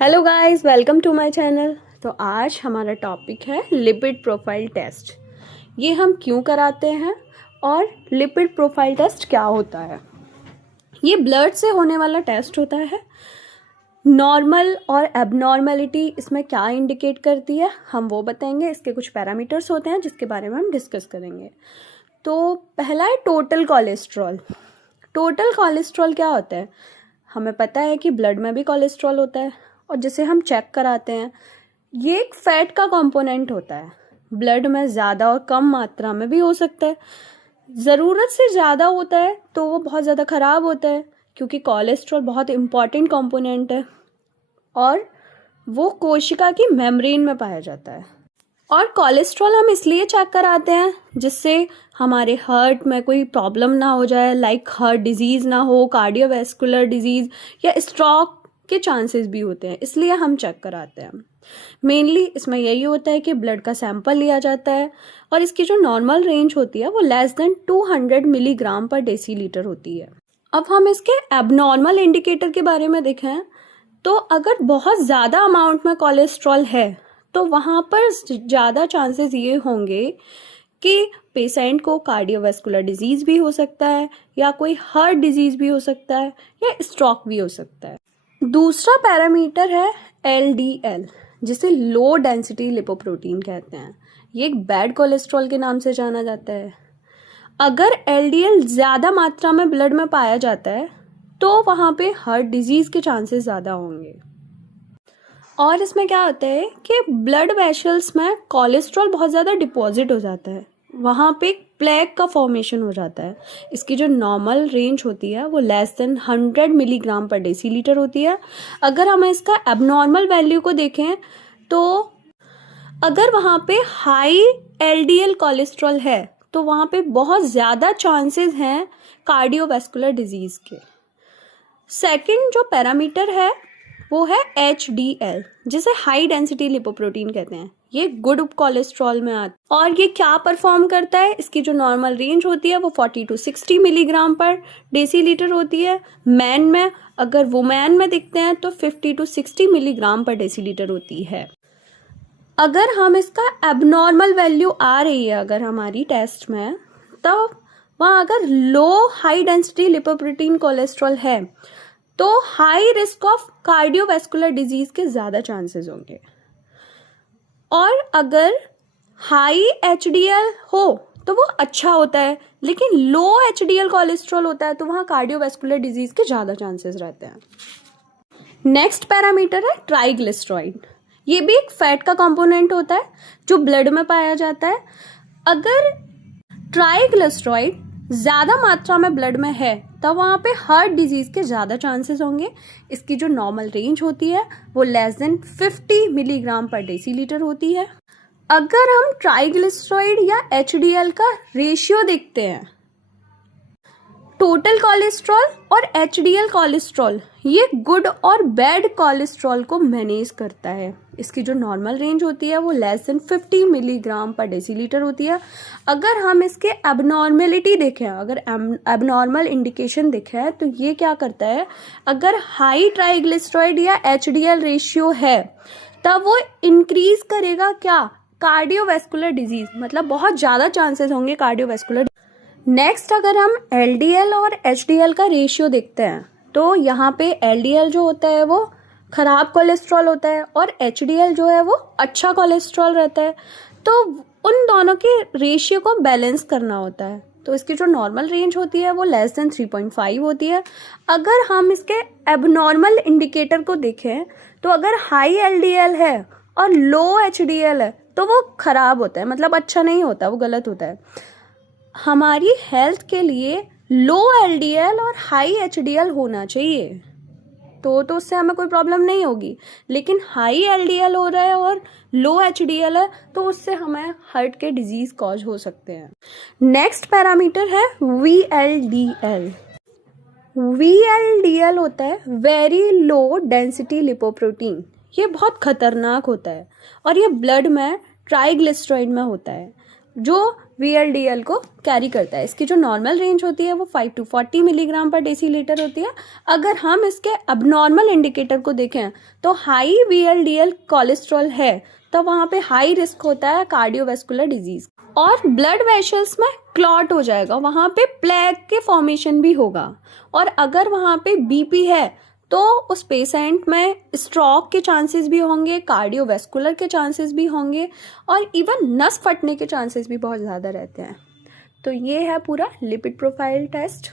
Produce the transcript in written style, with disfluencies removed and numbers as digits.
Hello guys, welcome to my channel. तो आज हमारा टॉपिक है लिपिड प्रोफाइल टेस्ट। ये हम क्यों कराते हैं और लिपिड प्रोफाइल टेस्ट क्या होता है। ये ब्लड से होने वाला टेस्ट होता है। नॉर्मल और एबनॉर्मेलिटी इसमें क्या इंडिकेट करती है हम वो बताएंगे। इसके कुछ पैरामीटर्स होते हैं जिसके बारे में हम डिस्कस करेंगे। तो पहला है टोटल कोलेस्ट्रॉल। टोटल कोलेस्ट्रॉल क्या होता है? हमें पता है कि ब्लड में भी कोलेस्ट्रॉल होता है और जिसे हम चेक कराते हैं ये एक फैट का कंपोनेंट होता है। ब्लड में ज़्यादा और कम मात्रा में भी हो सकता है। ज़रूरत से ज़्यादा होता है तो वो बहुत ज़्यादा ख़राब होता है, क्योंकि कोलेस्ट्रॉल बहुत इम्पॉर्टेंट कंपोनेंट है और वो कोशिका की मेम्ब्रेन में पाया जाता है। और कोलेस्ट्रॉल हम इसलिए चेक कराते हैं जिससे हमारे हार्ट में कोई प्रॉब्लम ना हो जाए, लाइक हार्ट डिजीज़ ना हो, कार्डियोवैस्कुलर डिजीज़ या स्ट्रोक के चांसेस भी होते हैं, इसलिए हम चेक कराते हैं। मेनली इसमें यही होता है कि ब्लड का सैंपल लिया जाता है और इसकी जो नॉर्मल रेंज होती है वो लेस देन 200 मिलीग्राम पर डेसीलीटर होती है। अब हम इसके एबनॉर्मल इंडिकेटर के बारे में देखें तो अगर बहुत ज़्यादा अमाउंट में कोलेस्ट्रॉल है तो वहाँ पर ज़्यादा चांसेस ये होंगे कि पेशेंट को कार्डियोवैस्कुलर डिजीज़ भी हो सकता है या कोई हार्ट डिजीज़ भी हो सकता है या स्ट्रोक भी हो सकता है। दूसरा पैरामीटर है LDL, जिसे लो डेंसिटी लिपोप्रोटीन कहते हैं। ये एक बैड कोलेस्ट्रॉल के नाम से जाना जाता है। अगर LDL ज़्यादा मात्रा में ब्लड में पाया जाता है तो वहाँ पे हार्ट डिजीज़ के चांसेस ज़्यादा होंगे। और इसमें क्या होता है कि ब्लड वेसल्स में कोलेस्ट्रॉल बहुत ज़्यादा डिपॉजिट हो जाता है, वहाँ पे एक प्लेक का फॉर्मेशन हो जाता है। इसकी जो नॉर्मल रेंज होती है वो लेस देन 100 मिलीग्राम पर डेसीलीटर होती है। अगर हम इसका एबनॉर्मल वैल्यू को देखें तो अगर वहाँ पे हाई LDL कोलेस्ट्रॉल है तो वहाँ पे बहुत ज़्यादा चांसेस हैं कार्डियोवैस्कुलर डिजीज़ के। सेकंड जो पैरामीटर है वो है HDL, जिसे हाई डेंसिटी लिपोप्रोटीन कहते हैं। ये गुड कोलेस्ट्रॉल में आता है और ये क्या परफॉर्म करता है, इसकी जो नॉर्मल रेंज होती है वो 40 to 60 मिलीग्राम पर डेसीलीटर होती है। मैन में, अगर वुमेन में दिखते हैं तो 50 to 60 मिलीग्राम पर डेसीलीटर होती है। अगर हम इसका एबनॉर्मल वैल्यू आ रही है अगर हमारी टेस्ट में, तो वहाँ अगर लो हाई डेंसिटी लिपोप्रोटीन कोलेस्ट्रॉल है तो high risk of cardiovascular disease के ज़्यादा चांसेस होंगे। और अगर हाई HDL हो तो वो अच्छा होता है, लेकिन लो HDL कोलेस्ट्रॉल होता है तो वहाँ कार्डियोवैस्कुलर डिजीज़ के ज़्यादा चांसेस रहते हैं। नेक्स्ट पैरामीटर है ट्राइग्लिसराइड। ये भी एक फैट का कंपोनेंट होता है जो ब्लड में पाया जाता है। अगर ट्राइग्लिसराइड ज़्यादा मात्रा में ब्लड में है तब वहाँ पे हार्ट डिजीज़ के ज़्यादा चांसेस होंगे। इसकी जो नॉर्मल रेंज होती है वो लेस देन 50 मिलीग्राम पर डेसीलीटर होती है। अगर हम ट्राइग्लिसराइड या HDL का रेशियो देखते हैं, टोटल कोलेस्ट्रॉल और HDL कोलेस्ट्रॉल ये गुड और बैड कोलेस्ट्रॉल को मैनेज करता है। इसकी जो नॉर्मल रेंज होती है वो लेस देन 50 मिलीग्राम पर डेसीलीटर होती है। अगर हम इसके एबनॉर्मेलिटी देखें, अगर एबनॉर्मल इंडिकेशन देखें तो ये क्या करता है, अगर हाई ट्राइग्लिसराइड या HDL रेशियो है तब वो इंक्रीज करेगा क्या, कार्डियोवैस्कुलर डिजीज, मतलब बहुत ज़्यादा चांसेस होंगे कार्डियोवैस्कुलर। नेक्स्ट अगर हम LDL और HDL का रेशियो देखते हैं तो यहाँ पे LDL जो होता है वो खराब कोलेस्ट्रॉल होता है और HDL जो है वो अच्छा कोलेस्ट्रॉल रहता है। तो उन दोनों के रेशियो को बैलेंस करना होता है। तो इसकी जो नॉर्मल रेंज होती है वो लेस देन 3.5 होती है। अगर हम इसके एबनॉर्मल इंडिकेटर को देखें तो अगर हाई LDL है और लो HDL है तो वो खराब होता है, मतलब अच्छा नहीं होता, वो गलत होता है। हमारी हेल्थ के लिए लो LDL और हाई HDL होना चाहिए तो उससे हमें कोई प्रॉब्लम नहीं होगी, लेकिन हाई LDL हो रहा है और लो HDL है तो उससे हमें हार्ट के डिजीज कॉज हो सकते हैं। नेक्स्ट पैरामीटर है VLDL। VLDL होता है वेरी लो डेंसिटी लिपोप्रोटीन। ये बहुत खतरनाक होता है और ये ब्लड में ट्राइग्लिसराइड में होता है। जो VLDL को कैरी करता है। इसकी जो नॉर्मल रेंज होती है वो 5 to 40 मिलीग्राम पर डेसीलीटर होती है। अगर हम इसके अबनॉर्मल इंडिकेटर को देखें तो हाई VLDL कोलेस्ट्रॉल है, तो वहाँ पे हाई रिस्क होता है कार्डियोवैस्कुलर डिजीज और ब्लड वेसल्स में क्लॉट हो जाएगा, वहाँ पे प्लेग के फॉर्मेशन भी होगा। और अगर वहाँ पे BP है तो उस पेशेंट में स्ट्रोक के चांसेस भी होंगे, कार्डियोवैस्कुलर के चांसेस भी होंगे और इवन नस फटने के चांसेस भी बहुत ज़्यादा रहते हैं। तो ये है पूरा लिपिड प्रोफाइल टेस्ट।